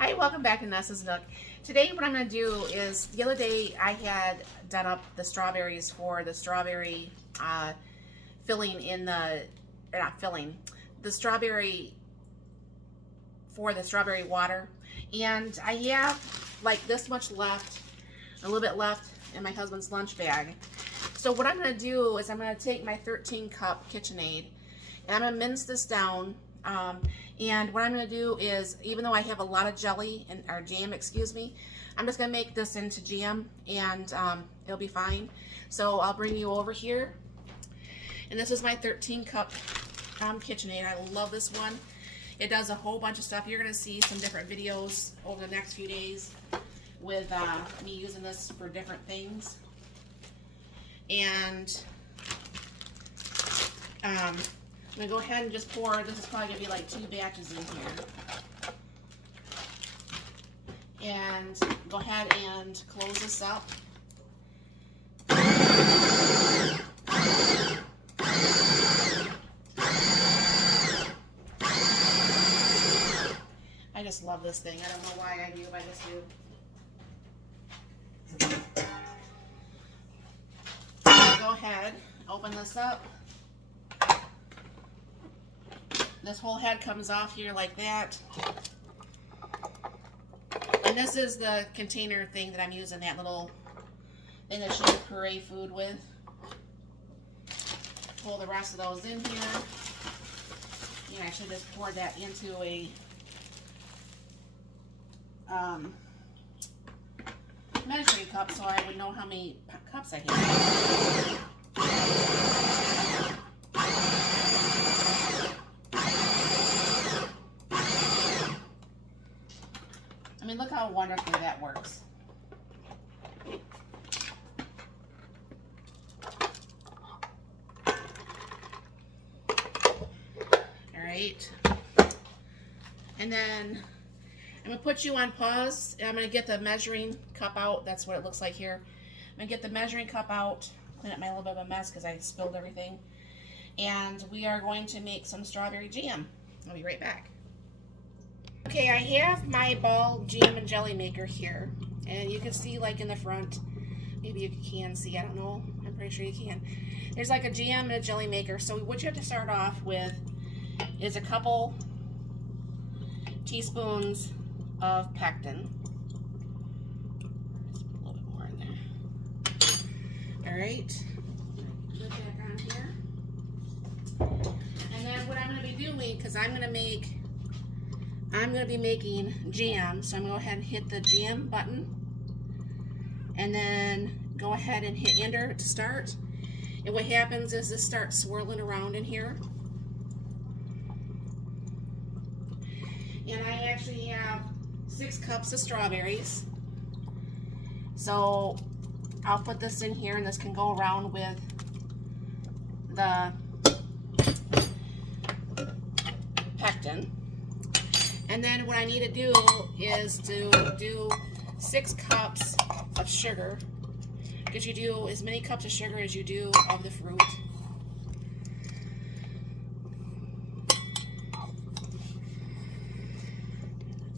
Hi, welcome back to Nessa's Nook. Today what I'm going to do is, the other day I had done up the strawberries for the strawberry filling in the, or not filling, the strawberry for the strawberry water. And I have like this much left, a little bit left in my husband's lunch bag. So what I'm going to do is I'm going to take my 13 cup KitchenAid and I'm going to mince this down. And what I'm going to do is, even though I have a lot of jelly, or jam, excuse me, I'm just going to make this into jam, and it'll be fine. So I'll bring you over here. And this is my 13 cup KitchenAid. I love this one. It does a whole bunch of stuff. You're going to see some different videos over the next few days with me using this for different things. And I'm going to go ahead and just pour, this is probably going to be like 2 batches in here. And go ahead and close this up. I just love this thing. I don't know why I do, but I just do. Go ahead, open this up. This whole head comes off here like that. And this is the container thing that I'm using, that little thing that you puree food with. Pull the rest of those in here. You actually just pour that into a measuring cup so I would know how many cups I have. I mean, look how wonderfully that works. All right. And then I'm going to put you on pause. I'm going to get the measuring cup out. That's what it looks like here. I'm going to get the measuring cup out, clean up my little bit of a mess because I spilled everything. And we are going to make some strawberry jam. I'll be right back. Okay, I have my ball jam and jelly maker here, and you can see, like, in the front, maybe you can see, I don't know, I'm pretty sure you can. There's like a jam and a jelly maker. So what you have to start off with is a couple teaspoons of pectin. Just put a little bit more in there. All right, put it back on here. And then what I'm going to be doing, because I'm going to be making jam, so I'm going to go ahead and hit the jam button, and then go ahead and hit enter to start. And what happens is this starts swirling around in here. And I actually have 6 cups of strawberries. So I'll put this in here, and this can go around with the pectin. And then what I need to do is to do 6 cups of sugar, because you do as many cups of sugar as you do of the fruit.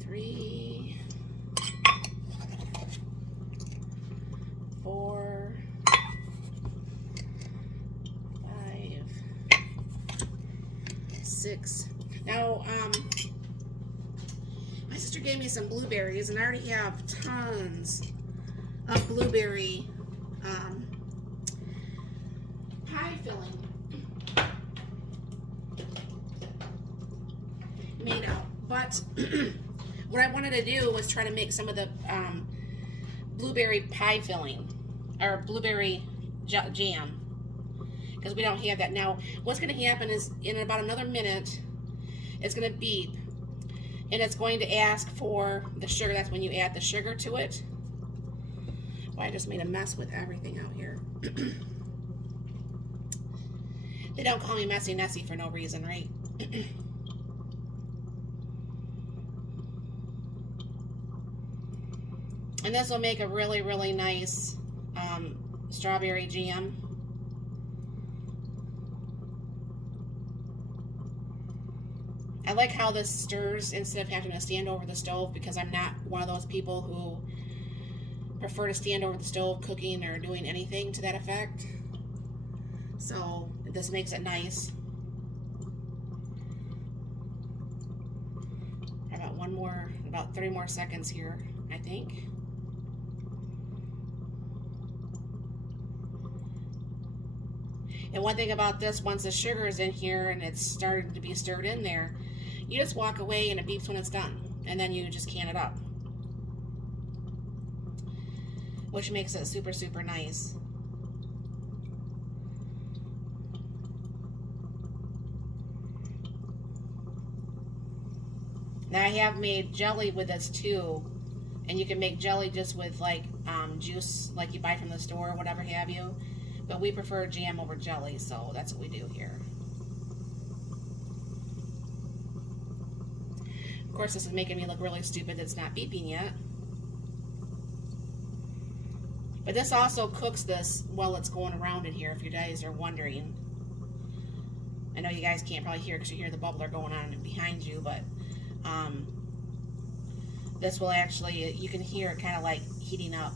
Three, 4, 5, 6. Now, my sister gave me some blueberries, and I already have tons of blueberry pie filling made up. But what I wanted to do was try to make some of the blueberry pie filling, or blueberry jam, because we don't have that. Now, what's going to happen is, in about another minute, it's going to beep, and it's going to ask for the sugar. That's when you add the sugar to it. Well, I just made a mess with everything out here. They don't call me Messy Nessie for no reason, right? And this will make a really, really nice strawberry jam. I like how this stirs instead of having to stand over the stove, because I'm not one of those people who prefer to stand over the stove cooking or doing anything to that effect. So this makes it nice. About 30 more seconds here, I think. And one thing about this, once the sugar is in here and it's started to be stirred in there, you just walk away and it beeps when it's done. And then you just can it up, which makes it super, super nice. Now I have made jelly with this too, and you can make jelly just with like juice like you buy from the store or whatever have you, but we prefer jam over jelly, so that's what we do here. Of course, this is making me look really stupid. It's not beeping yet. But this also cooks this while it's going around in here, if you guys are wondering. I know you guys can't probably hear because you hear the bubbler going on behind you, but this will actually, you can hear it kind of like heating up.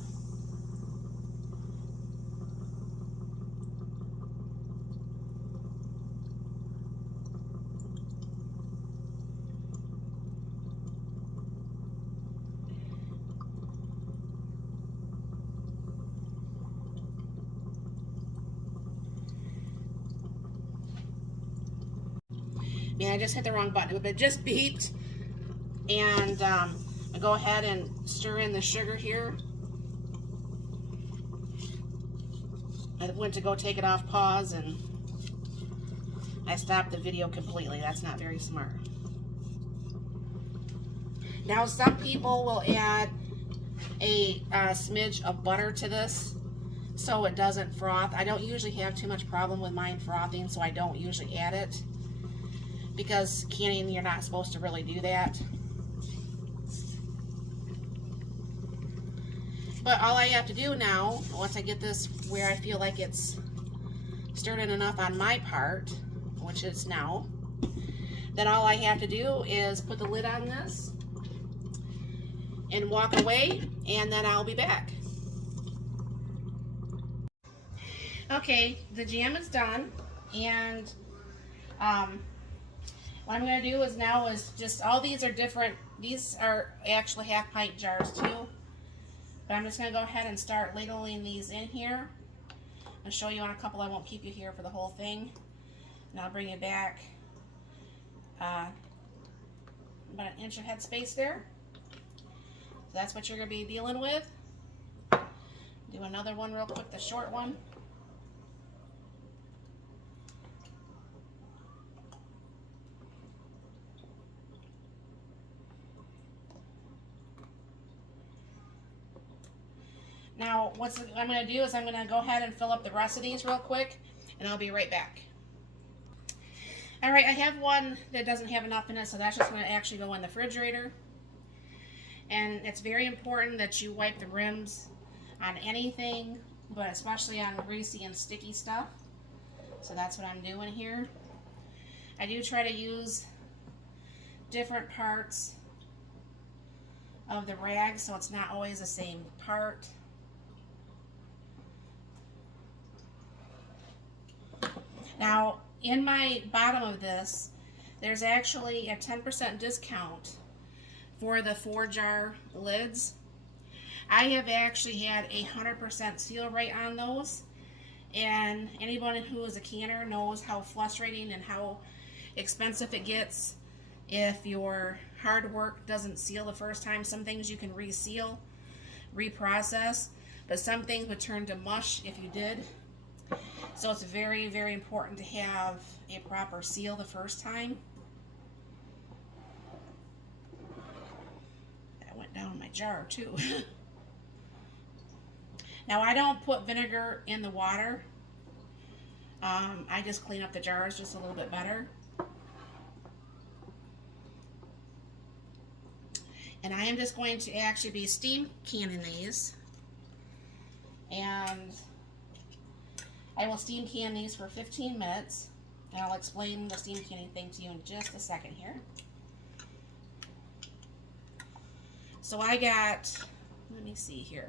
Man, I just hit the wrong button, but it just beeped. And I go ahead and stir in the sugar here. I went to go take it off pause and I stopped the video completely. That's not very smart. Now some people will add a smidge of butter to this so it doesn't froth. I don't usually have too much problem with mine frothing, so I don't usually add it, because canning, you're not supposed to really do that. But all I have to do now, once I get this where I feel like it's stirred in enough on my part, which is now, then all I have to do is put the lid on this and walk away, and then I'll be back. Okay, the jam is done, and what I'm going to do is now is just, all these are different, these are actually half pint jars too. But I'm just going to go ahead and start ladling these in here. I'll show you on a couple. I won't keep you here for the whole thing. And I'll bring you back about an inch of headspace there. So that's what you're going to be dealing with. Do another one real quick, the short one. Now, what I'm going to do is I'm going to go ahead and fill up the rest of these real quick, and I'll be right back. Alright, I have one that doesn't have enough in it, so that's just going to actually go in the refrigerator. And it's very important that you wipe the rims on anything, but especially on greasy and sticky stuff. So that's what I'm doing here. I do try to use different parts of the rag, so it's not always the same part. Now, in my bottom of this, there's actually a 10% discount for the 4-jar lids. I have actually had a 100% seal rate on those, and anyone who is a canner knows how frustrating and how expensive it gets if your hard work doesn't seal the first time. Some things you can reseal, reprocess, but some things would turn to mush if you did. So it's very, very important to have a proper seal the first time. That went down in my jar too. Now I don't put vinegar in the water. I just clean up the jars just a little bit better. And I am just going to actually be steam canning these. And I will steam can these for 15 minutes. And I'll explain the steam canning thing to you in just a second here. So I got, let me see here.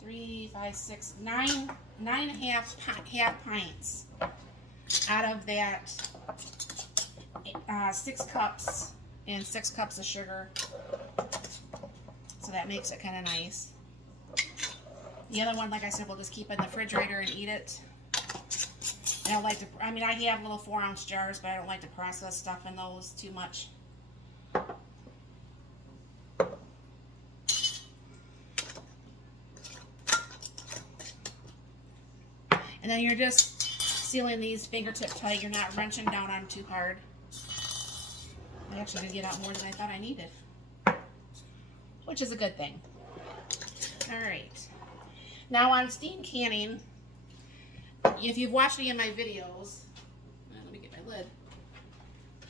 3, 5, 6, 9 and a half pints out of that 6 cups and 6 cups of sugar. So that makes it kind of nice. The other one, like I said, we'll just keep in the refrigerator and eat it. I don't like to, I mean, I have little 4-ounce jars, but I don't like to process stuff in those too much. And then you're just sealing these fingertip tight. You're not wrenching down on them too hard. I actually did get out more than I thought I needed, which is a good thing. All right. Now on steam canning, if you've watched any of my videos, let me get my lid.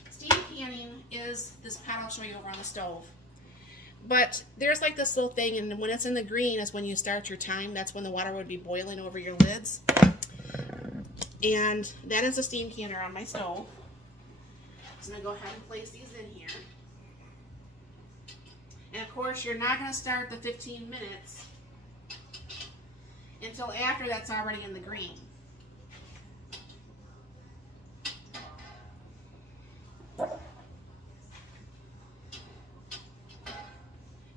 Steam canning is this pot I'll show you over on the stove. But there's like this little thing, and when it's in the green is when you start your time. That's when the water would be boiling over your lids. And that is a steam canner on my stove. So I'm going to go ahead and place these in here. And of course, you're not going to start the 15 minutes until after that's already in the green. But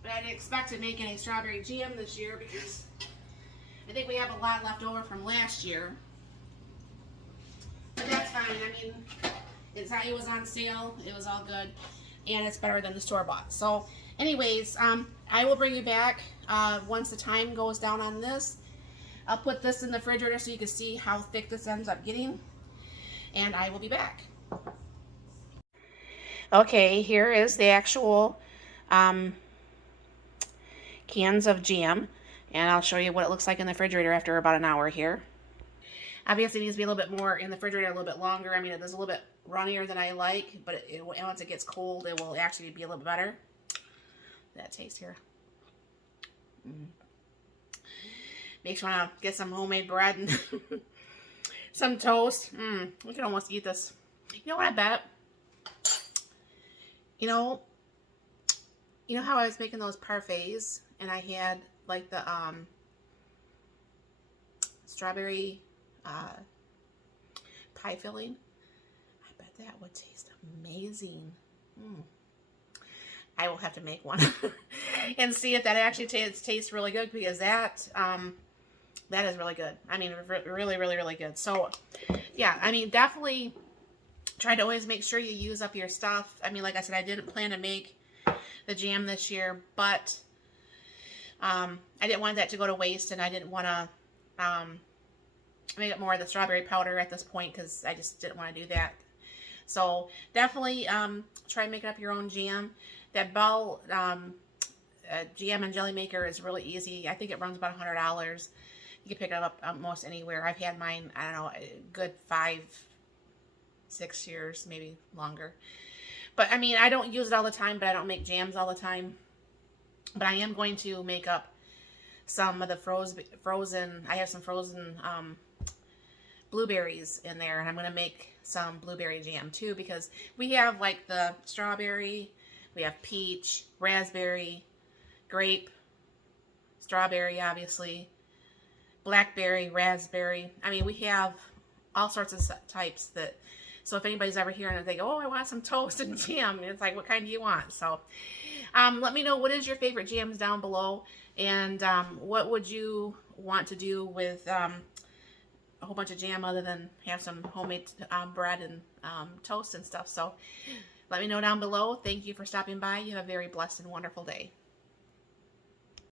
I didn't expect to make any strawberry jam this year because I think we have a lot left over from last year. But that's fine. I mean, it was on sale. It was all good. And it's better than the store-bought. So, anyways, I will bring you back once the time goes down on this. I'll put this in the refrigerator so you can see how thick this ends up getting. And I will be back. Okay, here is the actual cans of jam. And I'll show you what it looks like in the refrigerator after about an hour here. Obviously, it needs to be a little bit more in the refrigerator, a little bit longer. I mean, it is a little bit runnier than I like, but once it gets cold, it will actually be a little bit better. That taste here. Makes you want to get some homemade bread and some toast. We can almost eat this. You know what I bet? You know how I was making those parfaits and I had like the strawberry pie filling? I bet that would taste amazing. I will have to make one and see if that actually tastes really good, because that is really good. I mean, really, really, really good. So, yeah, I mean, definitely try to always make sure you use up your stuff. I mean, like I said, I didn't plan to make the jam this year, but I didn't want that to go to waste, and I didn't want to make up more of the strawberry powder at this point because I just didn't want to do that. So definitely try making up your own jam. That Bell jam and jelly maker is really easy. I think it runs about $100. You can pick it up almost anywhere. I've had mine, I don't know, a good 5-6 years, maybe longer. But I mean, I don't use it all the time, but I don't make jams all the time. But I am going to make up some of the frozen, I have some frozen blueberries in there, and I'm going to make some blueberry jam too, because we have like the strawberry, we have peach, raspberry, grape, strawberry, obviously, blackberry, raspberry. I mean, we have all sorts of types that, so if anybody's ever here and they go, oh, I want some toast and jam, and it's like, what kind do you want? So let me know, what is your favorite jams down below, and what would you want to do with a whole bunch of jam other than have some homemade bread and toast and stuff. So let me know down below. Thank you for stopping by. You have a very blessed and wonderful day.